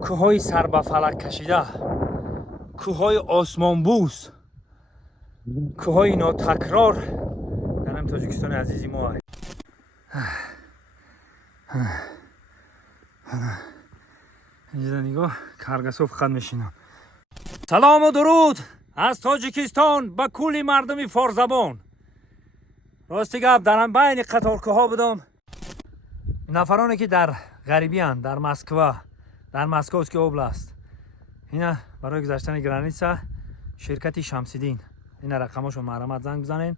کوههای سر به فلک کشیده، کوههای آسمان بوس، کوههای ناتکرار در هم تاجیکستان عزیزی ما. اینجا نگاه کارگاسوف خد میشینم. سلام و درود از تاجیکستان به کلی مردمی فارزبان. راستی گپ در هم بین قطارکوها بودم. نفرانی که در غریبی اند، در مسکو، در مسکوسکی اوبلاست، اینا برای گذشتن گرانیسا شرکت شمسیدین اینا رقمشون مرامت زنگ بزنین.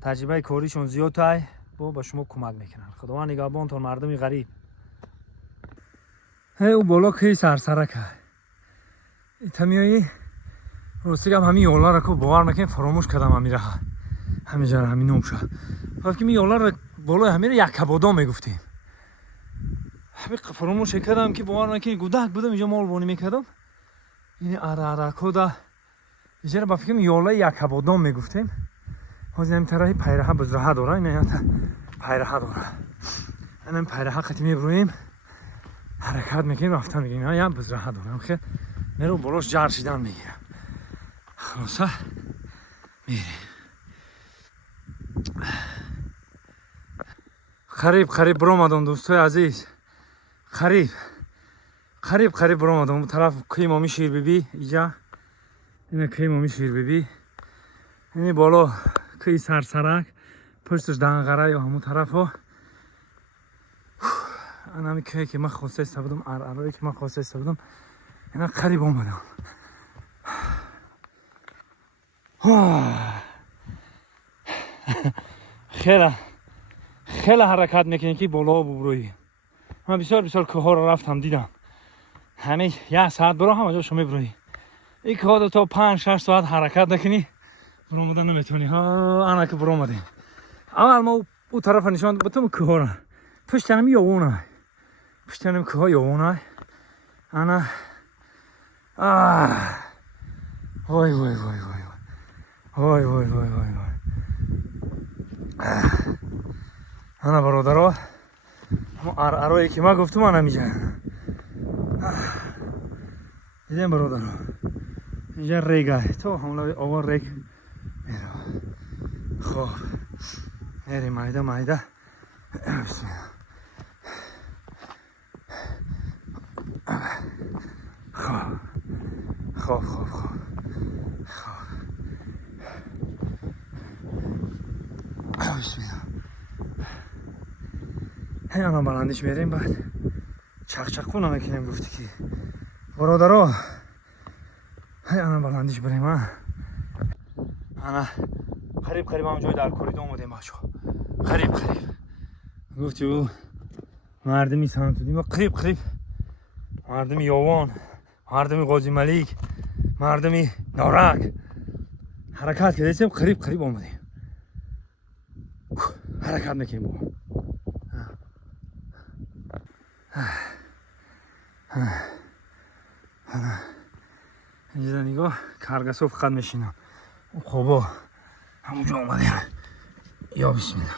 تجربه کاریشون زیاده، با شما کمک میکنن. خداوند نگهبان تا مردمی غریب. او بالا کی سرسرک تمیایی راستی گپ همین یولا را که باور نکن فراموش کردم همین همینجا همین نوم شد. وقتی می یولا را بالا همین یک کبادام میگفتیم. همین فراموش کردم که باور نکن گودک بودم اینجا مال بانی میکردم. این اره کودا اینجا با فکر یولا یک کبادام میگفتیم. حاضر همین طرحی پیره بزرها داره. این پیره داره. این پیره قتی میبرویم حرکت میکنیم رفتن میگیم یا بزرها داره. خیلی میرو بالاش جر شدن میگیرم. خلاصه میریم. قریب برآمدم دوستای عزیز. قریب برآمدم. اون طرف کوی مامی شیر بیبی اینجا. این کوی مامی شیر بیبی. این بالا کوی سرسرک. پشتش دنقره یا همون طرفا. انا می کوی که من خواسته استفادم ارایی که من خواسته استفادم. اینا قریب اومدم. خیلی حرکت میکنی که بالا ببروی. من بسیار کوه ها رو رفتم دیدم. همه یک ساعت برو همه جا شما بروی. این کوه تا 5-6 ساعت حرکت نکنی برآمدن نمیتونی. انا که برآمدیم. اول ما او طرف نشان بتم کوه را. پشتنم یوونه. پشتنم کوه یوونه. انا وای انا برادرها ارایی که ما گفتم انا میجا دیدیم برادرها اینجا ریگه تو همون آور ریگ خب میریم مایده بسم الله. خب بسم الله. هیانا بلندش میریم بعد چق کنم میکنیم. گفتی که برادرها هیانا بلندش بریم. انا قریب هم جای در کوریدور اومدیم بچه. قریب گفتی او مردمی سان تو دیم قریب مردمی یوان، مردمی قاضی ملیک، مردمی نارک حرکت کردیم. قریب اومدیم. حرکت میکنیم با اینجا نگاه کارگاسوف خد میشینم. خوبا همونجا اومدیم. یا بسم الله.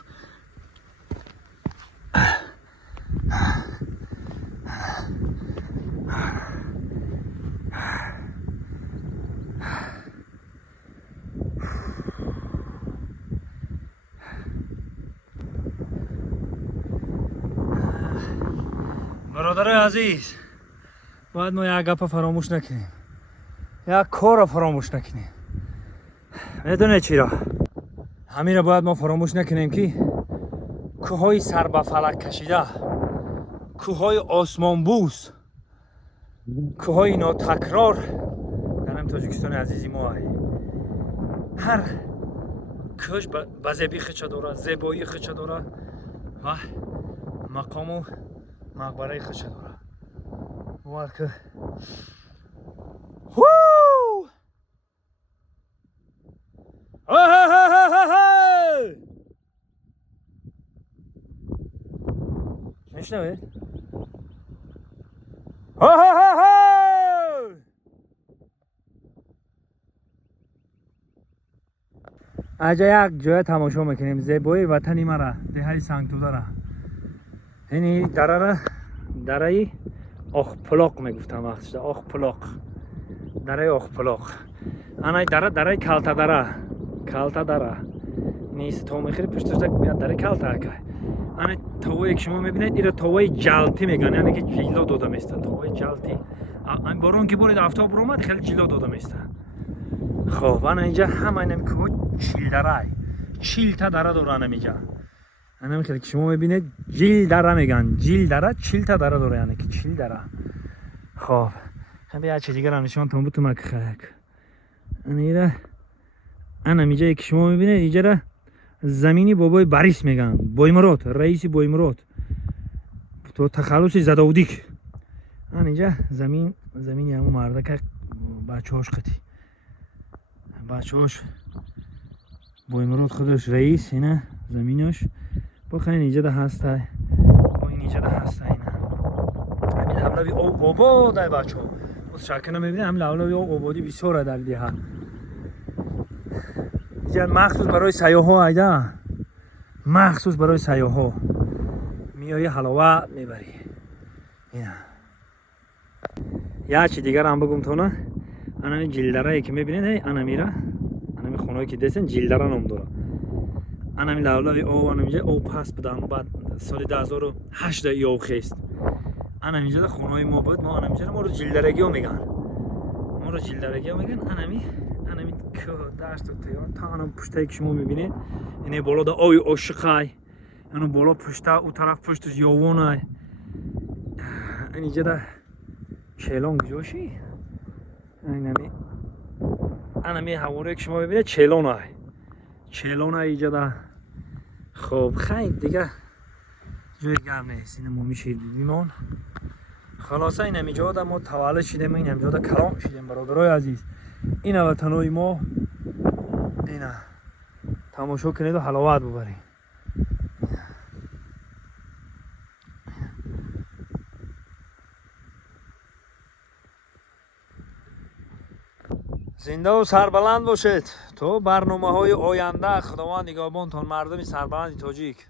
برادر عزیز باید ما یک گپ فراموش نکنیم. یک کار فراموش نکنیم. میدونه چرا؟ همین را باید ما فراموش نکنیم که کوههای سر به فلک کشیده، کوههای آسمان بوس، کوههای ناتکرار در هم تاجیکستان عزیزی ما. هر کوهش به زیبایی خچه داره، زیبایی خچه داره و مقام و مقبره خچه داره. وقت که میشنوید؟ اجا یک جای تماشا میکنیم زیبایی وطنی مرا دهه سنگتوده را. یعنی دره آخ پلاق میگفتم وقتش، آخ پلاق، دره آخ پلاق. انا دره کالتا دره نیست تو میخوری پشتش دره کالتا که انا توی که شما میبینید اینا توی جلتی میگن، یعنی که جیلا داده میسته توی جلتی. این بارون که برید آفتاب اومد خیلی جیلا داده میسته. خب انا اینجا همه نمیگه چیل دره، چیل تا دره داره نمیگه. انا میخواد که شما میبینید جیل دره میگن، جیل دره چیل تا دره داره، یعنی که چیل دره. خب خیلی بچه دیگر هم نشان تون بتونم که خیلی انا اینجا که شما میبینید اینجا زمینی بابای باریس میگن، بویمرود، رئیس بویمرود تو تخلص زداودیک. اینجا زمینی همون مرده که بچه‌هاش خطی، بچه‌هاش بویمرود خودش رئیس، اینه زمینش بخواین اینجا ده هسته، با این اینجا ده هسته. اینه همین لولوی اوباد های بچه ها شکل نمیبینه، همین لولوی اوبادی بسیاره در دیه اینجا مخصوص برای سیاه ها ایده، مخصوص برای سیاه ها میایی حلاوت میبری. اینه یا چی دیگر هم بگم تو نه، انا جلدره که میبینید انا میره، انا می خونه که دستن جلدره نام داره. انا می لولوی او انا میگه او پاس بدم بعد سال 2008 یو خست. انا میگه خونه ما بود، ما انا میگه ما رو جلدرگی میگن، ما رو جلدرگی میگن. انا می که داشت تو تا انا پشت که شما میبینید اینه بالا دا اوی عاشقای، انا بالا پشت او طرف پشتش یوونای. اینجا دا چلونگ جوشی، انا می هواره که شما ببینید چلون اینجا دا. خب خیلی دیگه جای گرم نیست، این ما میشید بیمان. خلاصه این همینجا دا ما تولد شدیم، این همینجا دا کلام شدیم برادرای عزیز. این وطنای ما، اینا تماشا کنید و حلاوت ببرید. زنده و سربلند باشید تو برنامه های آینده. خداوند نگهبانتان مردم سربلند تاجیک.